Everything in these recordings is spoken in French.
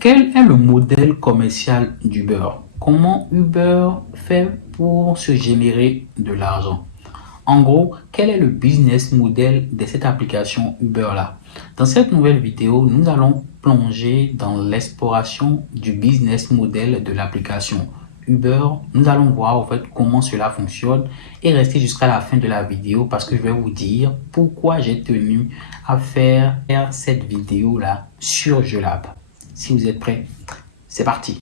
Quel est le modèle commercial d'Uber? Comment Uber fait pour se générer de l'argent? En gros, quel est le business model de cette application Uber-là? Dans cette nouvelle vidéo, nous allons plonger dans l'exploration du business model de l'application Uber. Nous allons voir en fait comment cela fonctionne et rester jusqu'à la fin de la vidéo parce que je vais vous dire pourquoi j'ai tenu à faire cette vidéo-là sur Jolab. Si vous êtes prêts, c'est parti.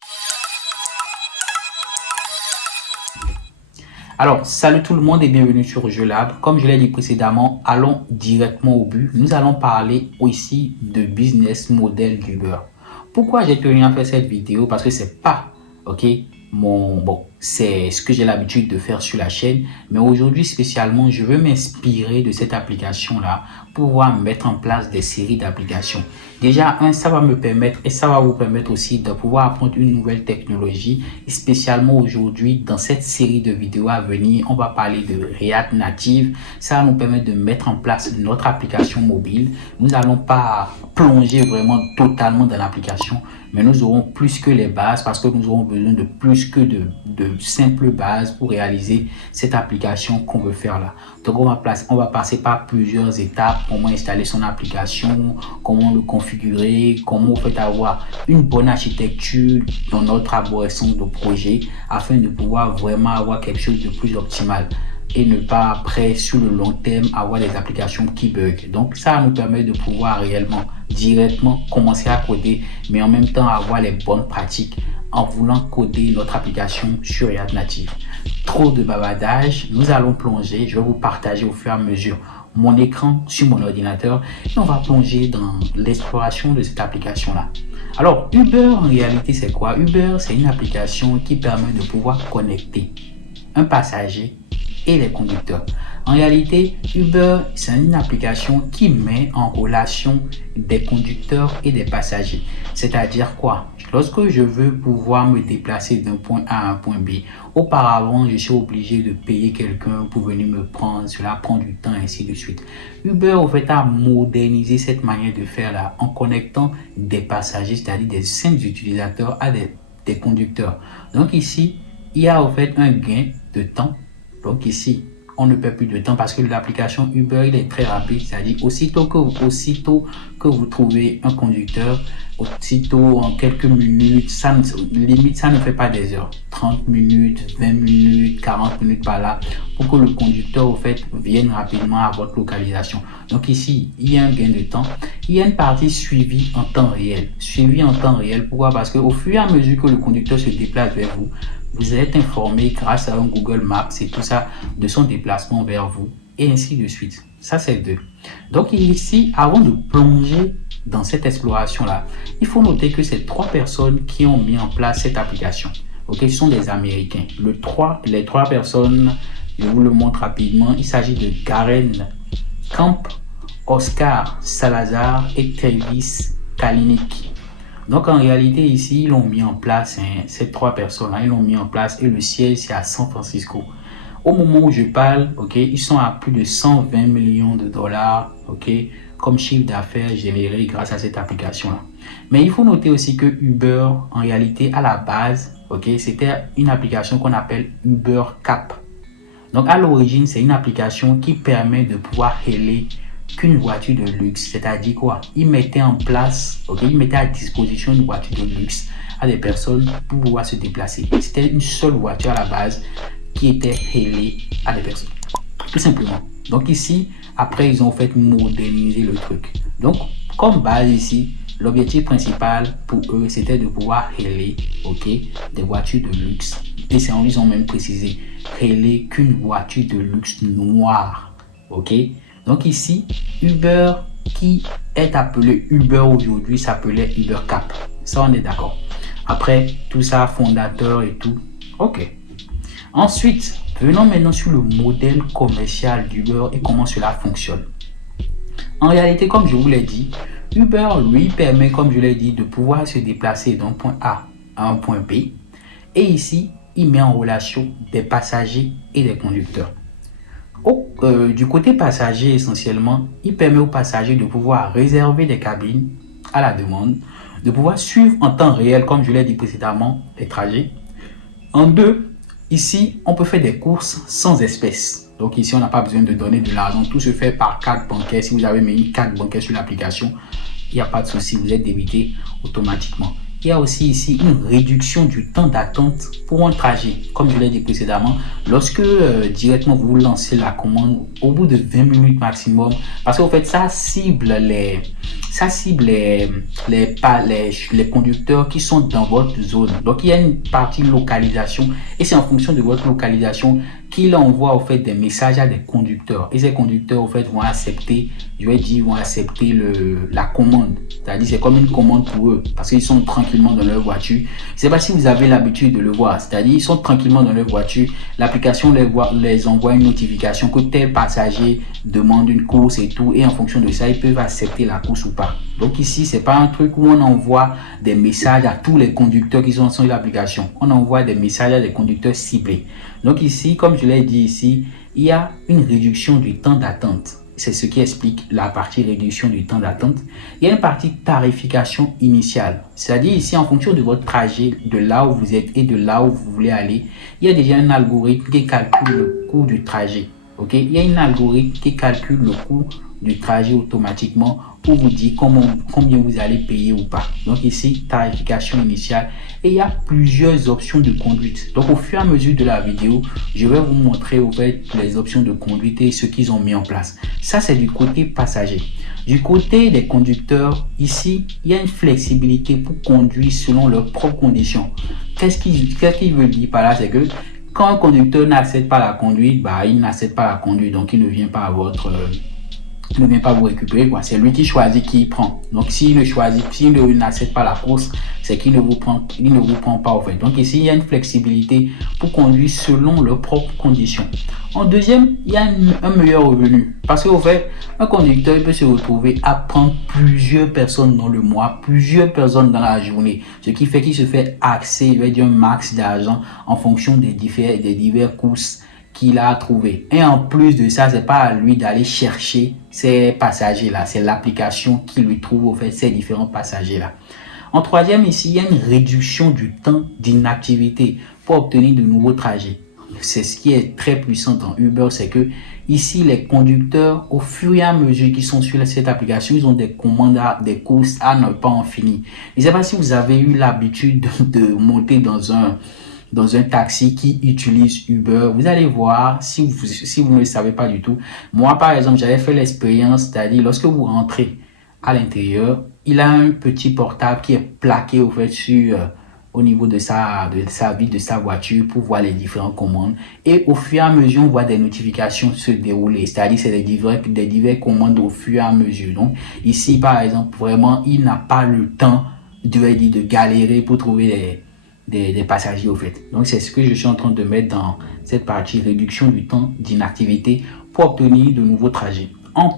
Alors, salut tout le monde et bienvenue sur Jolab. Comme je l'ai dit précédemment, allons directement au but. Nous allons parler aussi de business model d'Uber. Pourquoi j'ai tenu à faire cette vidéo? Parce que c'est pas, c'est ce que j'ai l'habitude de faire sur la chaîne. Mais aujourd'hui, spécialement, je veux m'inspirer de cette application-là pour pouvoir mettre en place des séries d'applications. Déjà, ça va me permettre et ça va vous permettre aussi de pouvoir apprendre une nouvelle technologie. Et spécialement aujourd'hui, dans cette série de vidéos à venir, on va parler de React Native. Ça va nous permettre de mettre en place notre application mobile. Nous n'allons pas plonger vraiment totalement dans l'application, mais nous aurons plus que les bases parce que nous aurons besoin de plus que de simples bases pour réaliser cette application qu'on veut faire là. Donc, on va passer par plusieurs étapes. Comment installer son application, comment le configurer, comment en fait avoir une bonne architecture dans notre arborescence de projet afin de pouvoir vraiment avoir quelque chose de plus optimal et ne pas après sur le long terme avoir des applications qui bug. Donc ça nous permet de pouvoir réellement directement commencer à coder, mais en même temps avoir les bonnes pratiques en voulant coder notre application sur React Native. Trop de bavardage, nous allons plonger. Je vais vous partager au fur et à mesure mon écran sur mon ordinateur et on va plonger dans l'exploration de cette application là. Alors Uber en réalité c'est quoi? Uber c'est une application qui permet de pouvoir connecter un passager et les conducteurs. En réalité, Uber, c'est une application qui met en relation des conducteurs et des passagers. C'est-à-dire quoi? Lorsque je veux pouvoir me déplacer d'un point A à un point B, auparavant, je suis obligé de payer quelqu'un pour venir me prendre. Cela prend du temps, ainsi de suite. Uber, en fait, a modernisé cette manière de faire là en connectant des passagers, c'est-à-dire des simples utilisateurs à des conducteurs. Donc ici, il y a en fait un gain de temps. Donc ici, on ne perd plus de temps parce que l'application Uber, il est très rapide. C'est-à-dire, aussitôt que vous trouvez un conducteur, aussitôt en quelques minutes, limite, ça ne fait pas des heures. 30 minutes, 20 minutes, 40 minutes par là, pour que le conducteur, au fait, vienne rapidement à votre localisation. Donc ici, il y a un gain de temps. Il y a une partie suivie en temps réel. Suivie en temps réel, pourquoi? Parce qu'au fur et à mesure que le conducteur se déplace vers vous, vous êtes informé grâce à un Google Maps et tout ça de son déplacement vers vous et ainsi de suite. Ça, c'est deux. Donc ici, avant de plonger dans cette exploration-là, il faut noter que c'est trois personnes qui ont mis en place cette application. Ok, ce sont des Américains. Les trois personnes, je vous le montre rapidement. Il s'agit de Garen Camp, Oscar Salazar et Travis Kalinick. Donc en réalité ici, ils l'ont mis en place, ces trois personnes-là, ils l'ont mis en place et le siège c'est à San Francisco. Au moment où je parle, ils sont à plus de 120 millions de dollars, comme chiffre d'affaires généré grâce à cette application-là. Mais il faut noter aussi que Uber, en réalité, à la base, c'était une application qu'on appelle Uber Cap. Donc à l'origine, c'est une application qui permet de pouvoir hailer qu'une voiture de luxe, c'est-à-dire quoi? Ils mettaient en place, ils mettaient à disposition une voiture de luxe à des personnes pour pouvoir se déplacer. C'était une seule voiture à la base qui était hailée à des personnes, tout simplement. Donc ici, après, ils ont fait moderniser le truc. Donc, comme base ici, l'objectif principal pour eux, c'était de pouvoir hailer, des voitures de luxe. Et ils ont même précisé, hailer qu'une voiture de luxe noire, Donc ici, Uber qui est appelé Uber aujourd'hui s'appelait Uber Cap. Ça, on est d'accord. Après, tout ça, fondateur et tout. Ensuite, venons maintenant sur le modèle commercial d'Uber et comment cela fonctionne. En réalité, comme je vous l'ai dit, Uber lui permet, comme je l'ai dit, de pouvoir se déplacer d'un point A à un point B. Et ici, il met en relation des passagers et des conducteurs. Du côté passager, essentiellement, il permet aux passagers de pouvoir réserver des cabines à la demande, de pouvoir suivre en temps réel, comme je l'ai dit précédemment, les trajets. En deux, ici, on peut faire des courses sans espèces. Donc ici, on n'a pas besoin de donner de l'argent. Tout se fait par carte bancaire. Si vous avez mis une carte bancaire sur l'application, il n'y a pas de souci, vous êtes débité automatiquement. Il y a aussi ici une réduction du temps d'attente pour un trajet. Comme je l'ai dit précédemment, lorsque directement vous lancez la commande, au bout de 20 minutes maximum, parce qu'en fait, ça cible les conducteurs qui sont dans votre zone. Donc, il y a une partie localisation et c'est en fonction de votre localisation qu'il envoie au fait des messages à des conducteurs. Et ces conducteurs, au fait, vont accepter, je vais dire, vont accepter la commande. C'est-à-dire, c'est comme une commande pour eux parce qu'ils sont tranquillement dans leur voiture. Je ne sais pas si vous avez l'habitude de le voir. C'est-à-dire, ils sont tranquillement dans leur voiture. L'application les envoie une notification que tel passager demande une course et tout. Et en fonction de ça, ils peuvent accepter la course ou pas. Donc ici, c'est pas un truc où on envoie des messages à tous les conducteurs qui sont sur l'application. On envoie des messages à des conducteurs ciblés. Donc ici, comme je l'ai dit ici, il y a une réduction du temps d'attente. C'est ce qui explique la partie réduction du temps d'attente. Il y a une partie tarification initiale. C'est-à-dire ici, en fonction de votre trajet, de là où vous êtes et de là où vous voulez aller, il y a déjà un algorithme qui calcule le coût du trajet. Okay? Il y a un algorithme qui calcule le coût du trajet automatiquement pour vous dire combien vous allez payer ou pas. Donc ici, tarification initiale. Et il y a plusieurs options de conduite. Donc au fur et à mesure de la vidéo, je vais vous montrer au fait les options de conduite et ce qu'ils ont mis en place. Ça, c'est du côté passager. Du côté des conducteurs, ici, il y a une flexibilité pour conduire selon leurs propres conditions. Qu'est-ce qu'il veut dire par là? C'est que quand un conducteur n'accepte pas la conduite, il n'accepte pas la conduite. Donc il ne vient pas à votre... il ne vient pas vous récupérer, quoi. C'est lui qui choisit qui il prend. Donc, s'il n'accepte pas la course, c'est qu'il ne vous prend pas, en fait. Donc, ici, il y a une flexibilité pour conduire selon leurs propres conditions. En deuxième, il y a un meilleur revenu. Parce qu'au fait, un conducteur, il peut se retrouver à prendre plusieurs personnes dans le mois, plusieurs personnes dans la journée. Ce qui fait qu'il se fait axer, il va dire un max d'argent en fonction des divers courses qu'il a trouvé. Et en plus de ça, c'est pas à lui d'aller chercher ces passagers-là. C'est l'application qui lui trouve, au fait, ces différents passagers-là. En troisième, ici, il y a une réduction du temps d'inactivité pour obtenir de nouveaux trajets. C'est ce qui est très puissant dans Uber, c'est que ici, les conducteurs, au fur et à mesure qu'ils sont sur cette application, ils ont des commandes, des courses à ne pas en finir. Je ne sais pas si vous avez eu l'habitude de monter dans un taxi qui utilise Uber. Vous allez voir, si vous ne le savez pas du tout. Moi, par exemple, j'avais fait l'expérience, c'est-à-dire lorsque vous rentrez à l'intérieur, il a un petit portable qui est plaqué au fait au niveau de sa vitre de sa voiture pour voir les différentes commandes. Et au fur et à mesure, on voit des notifications se dérouler. C'est-à-dire c'est des diverses commandes au fur et à mesure. Donc ici, par exemple, vraiment, il n'a pas le temps de galérer pour trouver des passagers au fait. Donc c'est ce que je suis en train de mettre dans cette partie réduction du temps d'inactivité pour obtenir de nouveaux trajets. En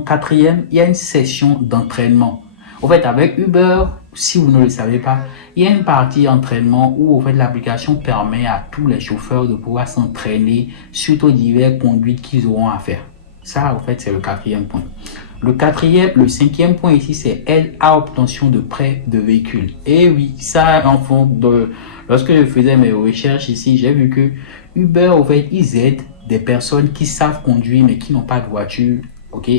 quatrième, il y a une session d'entraînement. Au fait, avec Uber, si vous ne le savez pas, il y a une partie entraînement où au fait l'application permet à tous les chauffeurs de pouvoir s'entraîner sur aux diverses conduites qu'ils auront à faire. Ça, au fait, c'est le quatrième point. Le cinquième point ici, c'est aide à obtention de prêt de véhicule. Et oui, ça, lorsque je faisais mes recherches ici, j'ai vu que Uber, au fait, ils aident des personnes qui savent conduire mais qui n'ont pas de voiture,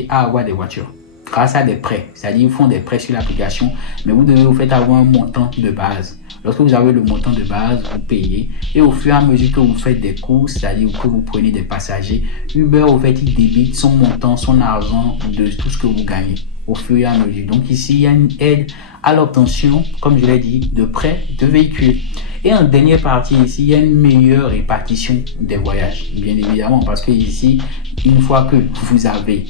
à avoir des voitures. Grâce à des prêts, c'est-à-dire ils font des prêts sur l'application, mais vous devez au fait avoir un montant de base. Lorsque vous avez le montant de base, vous payez. Et au fur et à mesure que vous faites des courses, c'est-à-dire que vous prenez des passagers, Uber, au fait, il débite son montant, son argent de tout ce que vous gagnez au fur et à mesure. Donc ici, il y a une aide à l'obtention, comme je l'ai dit, de prêts de véhicules. Et en dernière partie, ici, il y a une meilleure répartition des voyages, bien évidemment, parce que ici, une fois que vous avez,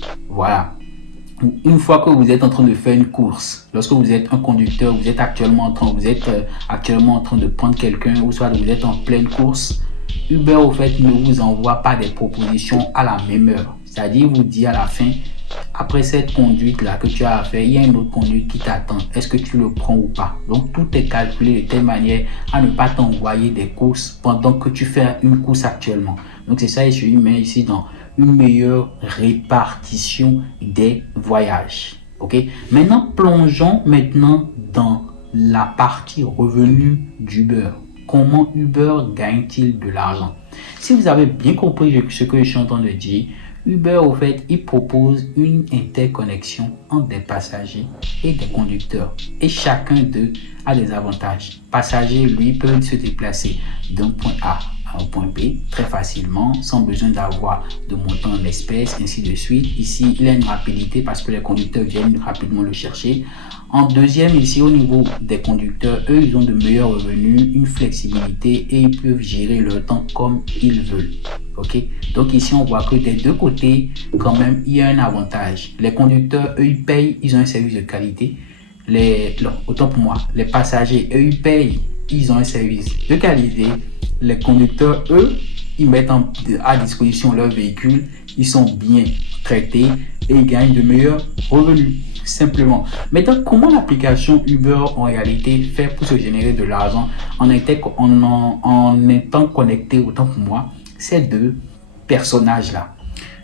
une fois que vous êtes en train de faire une course, lorsque vous êtes un conducteur, vous êtes actuellement en train de prendre quelqu'un, ou soit vous êtes en pleine course, Uber au fait ne vous envoie pas des propositions à la même heure. C'est-à-dire vous dit à la fin, après cette conduite là que tu as à faire, il y a une autre conduite qui t'attend. Est-ce que tu le prends ou pas? Donc tout est calculé de telle manière à ne pas t'envoyer des courses pendant que tu fais une course actuellement. Donc c'est ça, je mets ici dans une meilleure répartition des voyages. Ok, maintenant plongeons maintenant dans la partie revenu d'Uber. Comment Uber gagne-t-il de l'argent? Si vous avez bien compris ce que je suis en train de dire, Uber, au fait, il propose une interconnexion entre des passagers et des conducteurs. Et chacun d'eux a des avantages. Passager, lui, peut se déplacer d'un point A au point B très facilement, sans besoin d'avoir de montant en espèces, ainsi de suite. Ici, il a une rapidité parce que les conducteurs viennent rapidement le chercher. En deuxième, ici, au niveau des conducteurs, eux, ils ont de meilleurs revenus, une flexibilité et ils peuvent gérer leur temps comme ils veulent. Ok? Donc ici, on voit que des deux côtés, quand même, il y a un avantage. Les conducteurs, eux, ils payent, ils ont un service de qualité. Autant pour moi, les passagers, eux, ils payent, ils ont un service de qualité. Les conducteurs, eux, ils mettent à disposition leur véhicule, ils sont bien traités et ils gagnent de meilleurs revenus, simplement. Maintenant, comment l'application Uber en réalité fait pour se générer de l'argent en étant connecté, autant pour moi, ces deux personnages-là?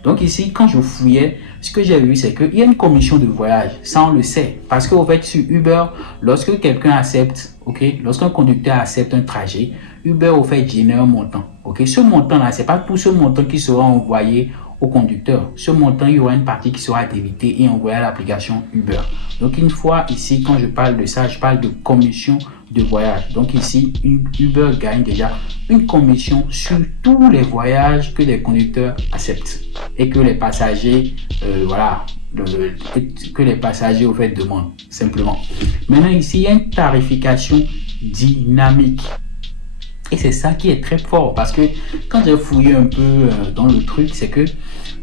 Donc ici, quand je fouillais, ce que j'ai vu, c'est qu'il y a une commission de voyage. Ça, on le sait. Parce qu'au fait, sur Uber, lorsque quelqu'un accepte, lorsqu'un conducteur accepte un trajet, Uber, au fait, génère un montant. Ce montant-là, c'est pas tout ce montant qui sera envoyé au conducteur. Ce montant, il y aura une partie qui sera débitée et envoyée à l'application Uber. Donc, une fois ici, quand je parle de ça, je parle de commission de voyage. Donc ici, Uber gagne déjà une commission sur tous les voyages que les conducteurs acceptent et que les passagers, que les passagers au fait demandent simplement. Maintenant ici, il y a une tarification dynamique. Et c'est ça qui est très fort parce que quand j'ai fouillé un peu dans le truc, c'est que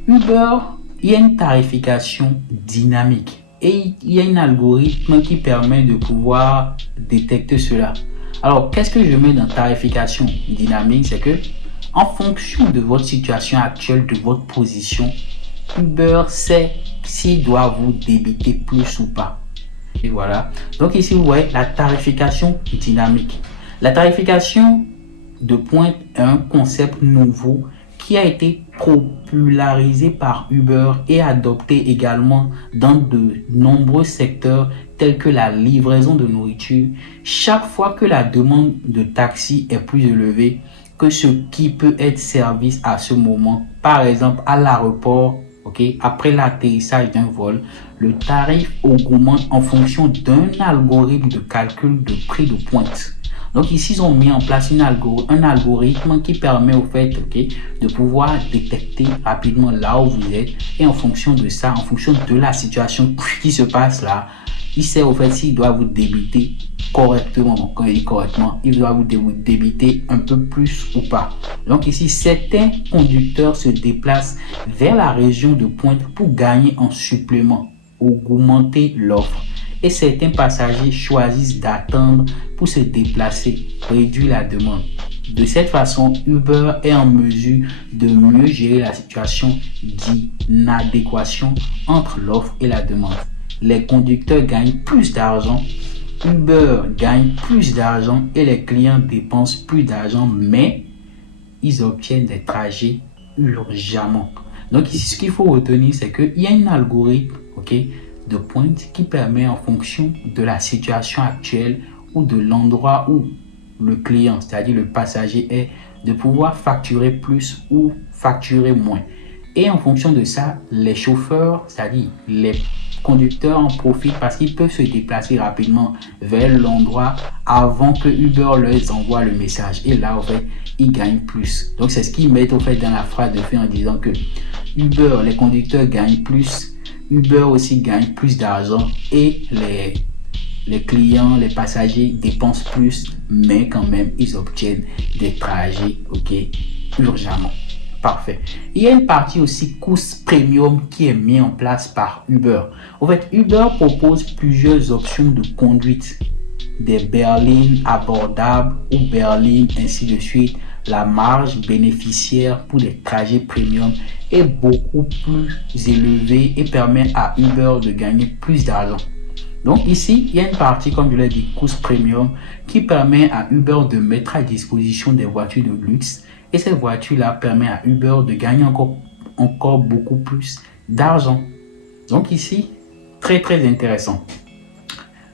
Uber, il y a une tarification dynamique. Et il y a un algorithme qui permet de pouvoir détecter cela. Alors, qu'est-ce que je mets dans tarification dynamique? C'est que, en fonction de votre situation actuelle, de votre position, Uber sait s'il doit vous débiter plus ou pas. Et voilà. Donc ici, vous voyez la tarification dynamique. La tarification de pointe est un concept nouveau qui a été popularisé par Uber et adopté également dans de nombreux secteurs tels que la livraison de nourriture. Chaque fois que la demande de taxi est plus élevée que ce qui peut être servi à ce moment, par exemple à l'aéroport, après l'atterrissage d'un vol, le tarif augmente en fonction d'un algorithme de calcul de prix de pointe. Donc ici, ils ont mis en place un algorithme qui permet au fait de pouvoir détecter rapidement là où vous êtes. Et en fonction de ça, en fonction de la situation qui se passe là, il sait au fait s'il doit vous débiter correctement. Donc quand il dit correctement, il doit vous débiter un peu plus ou pas. Donc ici, certains conducteurs se déplacent vers la région de pointe pour gagner en supplément, augmenter l'offre. Et certains passagers choisissent d'attendre pour se déplacer, réduire la demande. De cette façon, Uber est en mesure de mieux gérer la situation d'inadéquation entre l'offre et la demande. Les conducteurs gagnent plus d'argent, Uber gagne plus d'argent et les clients dépensent plus d'argent, mais ils obtiennent des trajets urgemment. Donc ici, ce qu'il faut retenir, c'est qu'il y a un algorithme, de pointe qui permet en fonction de la situation actuelle ou de l'endroit où le client, c'est-à-dire le passager est, de pouvoir facturer plus ou facturer moins. Et en fonction de ça, les chauffeurs, c'est-à-dire les conducteurs en profitent parce qu'ils peuvent se déplacer rapidement vers l'endroit avant que Uber leur envoie le message. Et là, en fait, ils gagnent plus. Donc, c'est ce qu'ils mettent au fait dans la phrase de fin en disant que Uber, les conducteurs gagnent plus, Uber aussi gagne plus d'argent et les clients, les passagers dépensent plus, mais quand même, ils obtiennent des trajets, urgemment. Parfait. Il y a une partie aussi course premium qui est mise en place par Uber. En fait, Uber propose plusieurs options de conduite. Des berlines abordables ou berlines, ainsi de suite. La marge bénéficiaire pour les trajets premium est beaucoup plus élevée et permet à Uber de gagner plus d'argent. Donc ici, il y a une partie, comme je l'ai dit, course premium, qui permet à Uber de mettre à disposition des voitures de luxe. Et ces voitures-là permettent à Uber de gagner encore beaucoup plus d'argent. Donc ici, très très intéressant.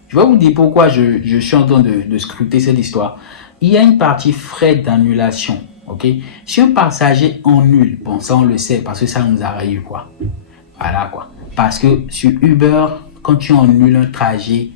Je vais vous dire pourquoi je suis en train de scruter cette histoire. Il y a une partie frais d'annulation. Ok, si un passager annule, bon ça on le sait parce que ça nous arrive quoi. Voilà quoi. Parce que sur Uber, quand tu annules un trajet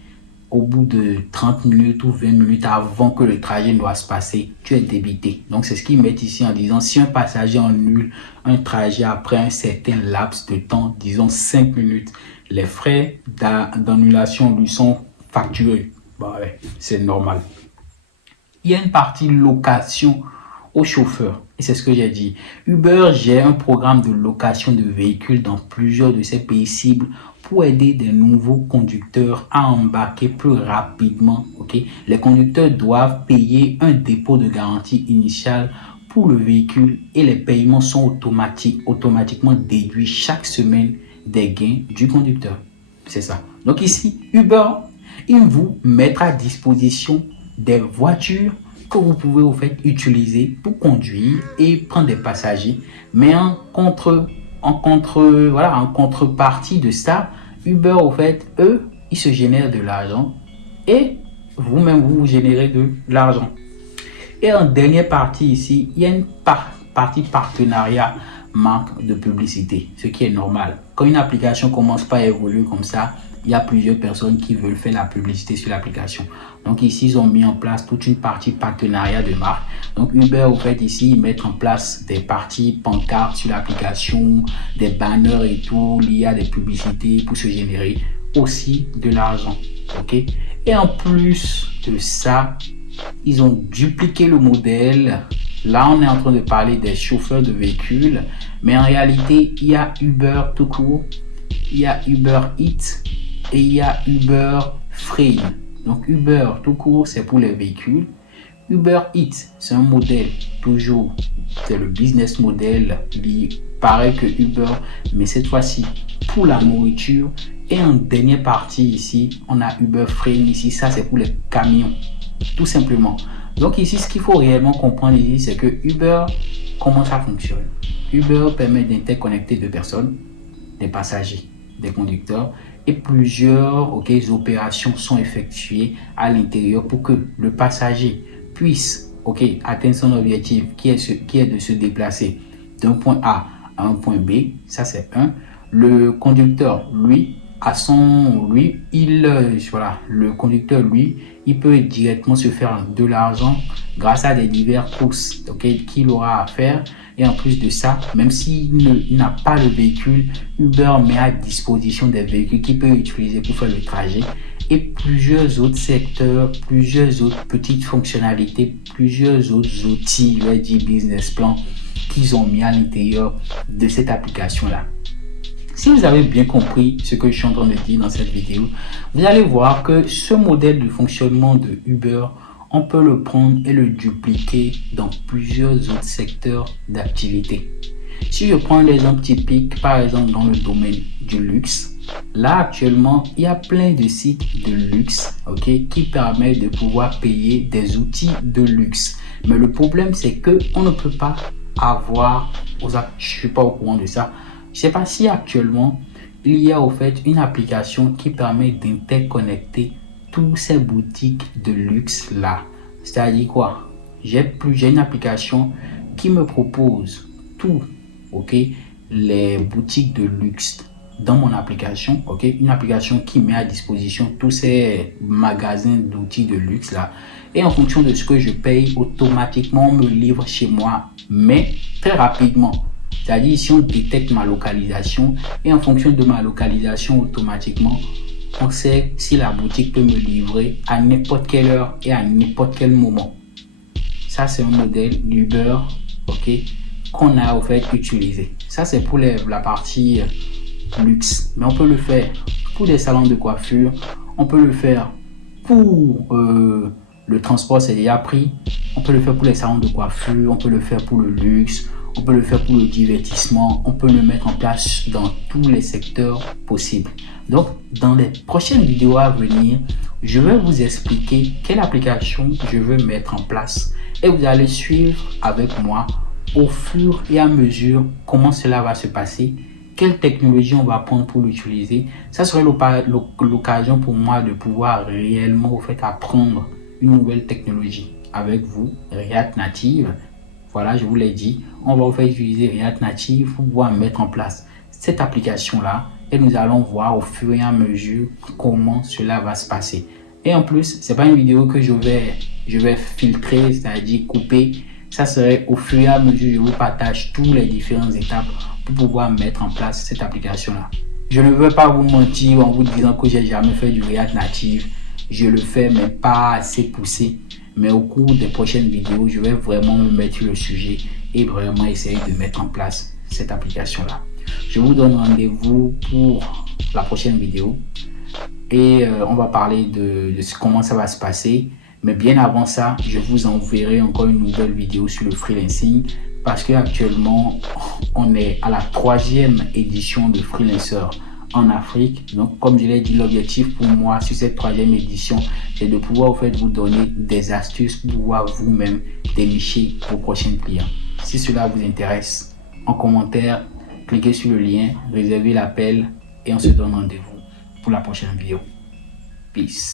au bout de 30 minutes ou 20 minutes avant que le trajet doit se passer, tu es débité. Donc c'est ce qu'ils mettent ici en disant si un passager annule un trajet après un certain laps de temps, disons 5 minutes, les frais d'annulation lui sont facturés. Bah ouais, c'est normal. Il y a une partie location aux chauffeurs. Et c'est ce que j'ai dit. Uber gère un programme de location de véhicules dans plusieurs de ses pays cibles pour aider des nouveaux conducteurs à embarquer plus rapidement. Okay? Les conducteurs doivent payer un dépôt de garantie initiale pour le véhicule et les paiements sont automatiquement déduits chaque semaine des gains du conducteur. C'est ça. Donc ici, Uber, il vous mettra à disposition des voitures que vous pouvez au fait utiliser pour conduire et prendre des passagers. Mais en contrepartie de ça, Uber au fait, eux, ils se génèrent de l'argent et vous-même vous générez de l'argent. Et en dernière partie ici, il y a une partie partenariat, marque de publicité, ce qui est normal. Quand une application commence pas à évoluer comme ça, il y a plusieurs personnes qui veulent faire la publicité sur l'application. Donc ici, ils ont mis en place toute une partie partenariat de marque. Donc Uber, au fait, ici, ils mettent en place des parties pancartes sur l'application, des banners et tout, liés à des publicités pour se générer aussi de l'argent. Ok? Et en plus de ça, ils ont dupliqué le modèle. Là, on est en train de parler des chauffeurs de véhicules, mais en réalité, il y a Uber tout court, il y a Uber Eats et il y a Uber Freight. Donc Uber tout court, c'est pour les véhicules. Uber Eats, c'est un modèle toujours, c'est le business model, pareil que Uber, mais cette fois-ci pour la nourriture. Et en dernière partie ici, on a Uber Freight ici, ça c'est pour les camions, tout simplement. Donc ici, ce qu'il faut réellement comprendre ici, c'est que Uber, comment ça fonctionne? Uber permet d'interconnecter deux personnes, des passagers, des conducteurs, et plusieurs opérations sont effectuées à l'intérieur pour que le passager puisse atteindre son objectif qui est de se déplacer d'un point A à un point B. Ça c'est un. Le conducteur, lui, le conducteur, lui, il peut directement se faire de l'argent grâce à des divers courses qu'il aura à faire. Et en plus de ça, même s'il n'a pas le véhicule, Uber met à disposition des véhicules qu'il peut utiliser pour faire le trajet. Et plusieurs autres secteurs, plusieurs autres petites fonctionnalités, plusieurs autres outils, je vais dire business plan, qu'ils ont mis à l'intérieur de cette application-là. Si vous avez bien compris ce que je suis en train de dire dans cette vidéo, vous allez voir que ce modèle de fonctionnement de Uber, on peut le prendre et le dupliquer dans plusieurs autres secteurs d'activité. Si je prends l'exemple typique, par exemple dans le domaine du luxe, là actuellement, il y a plein de sites de luxe qui permettent de pouvoir payer des outils de luxe. Mais le problème, c'est qu'on ne peut pas avoir, je ne suis pas au courant de ça, je ne sais pas si actuellement, il y a au fait une application qui permet d'interconnecter toutes ces boutiques de luxe là. C'est-à-dire quoi? J'ai une application qui me propose tout, les boutiques de luxe dans mon application, une application qui met à disposition tous ces magasins d'outils de luxe là. Et en fonction de ce que je paye, automatiquement on me livre chez moi, mais très rapidement. C'est-à-dire si on détecte ma localisation et en fonction de ma localisation automatiquement, on sait si la boutique peut me livrer à n'importe quelle heure et à n'importe quel moment. Ça c'est un modèle d'Uber qu'on a au fait utilisé. Ça c'est pour la partie luxe. Mais on peut le faire pour des salons de coiffure, on peut le faire pour le transport, c'est déjà pris. On peut le faire pour les salons de coiffure, on peut le faire pour le luxe, on peut le faire pour le divertissement, on peut le mettre en place dans tous les secteurs possibles. Donc, dans les prochaines vidéos à venir, je vais vous expliquer quelle application je veux mettre en place et vous allez suivre avec moi au fur et à mesure comment cela va se passer quelle technologie on va prendre pour l'utiliser. Ça serait l'occasion pour moi de pouvoir réellement apprendre une nouvelle technologie avec vous, React Native. Voilà, je vous l'ai dit, on va utiliser React Native pour pouvoir mettre en place cette application-là et nous allons voir au fur et à mesure comment cela va se passer. Et en plus, c'est pas une vidéo que je vais filtrer, c'est-à-dire couper. Ça serait au fur et à mesure, je vous partage toutes les différentes étapes pour pouvoir mettre en place cette application-là. Je ne veux pas vous mentir en vous disant que j'ai jamais fait du React Native. Je le fais, mais pas assez poussé. Mais au cours des prochaines vidéos, je vais vraiment me mettre sur le sujet et vraiment essayer de mettre en place cette application-là. Je vous donne rendez-vous pour la prochaine vidéo et on va parler de comment ça va se passer. Mais bien avant ça, je vous enverrai encore une nouvelle vidéo sur le freelancing parce qu'actuellement, on est à la 3e édition de Freelancer en Afrique. Donc, comme je l'ai dit, l'objectif pour moi sur cette 3e édition, c'est de pouvoir vous donner des astuces pour pouvoir vous-même dénicher vos prochains clients. Si cela vous intéresse, en commentaire, cliquez sur le lien, réservez l'appel et on se donne rendez-vous pour la prochaine vidéo. Peace.